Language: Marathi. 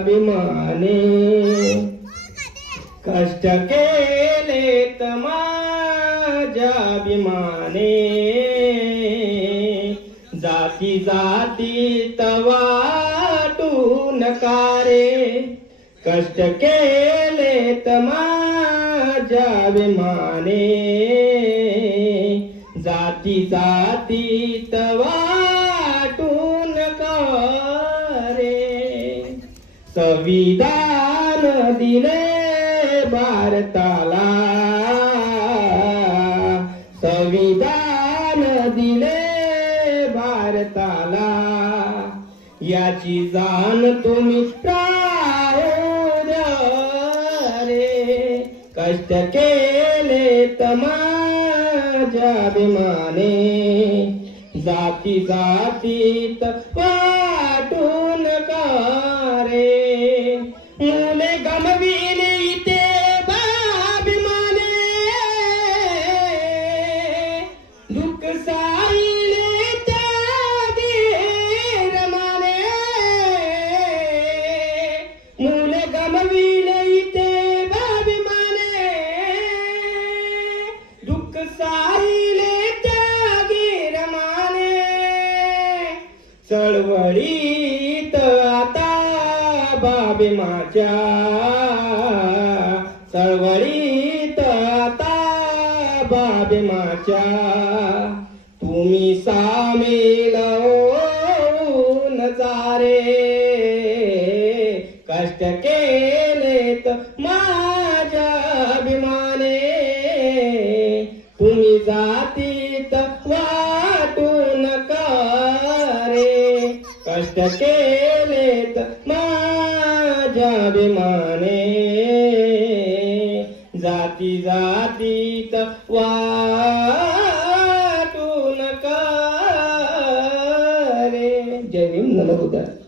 अभिमाने कष्ट केलेत माझ्या अभिमाने जाती जातीत वाटू नका रे कष्ट केलेत माझ्या अभिमाने जाती जातीत वाटू नका रे संविधान दिले भारताला संविधान दिले भारताला याची जाण तुम्ही राहू द्या रे कष्ट केले माझ्या अभिमाने जाती जातीत वाटू नका रे मुले गमविले इथे अभिमाने दुःख साहिले त्यागी रमाने मुले गमविले इथे अभिमाने दुःख साहिले त्यागी रमाने चळवळीत आता बाबीमाच्या चळवळीत आता बाबीमाच्या तुम्ही सामील होऊन जा रे कष्ट केलेत माझ्या अभिमाने तुम्ही जातीत वाटू नका रे कष्ट केलेत माझ्या अभिमाने जाती जातीत वाटू नका रे जय भीम नमो बुद्धाय.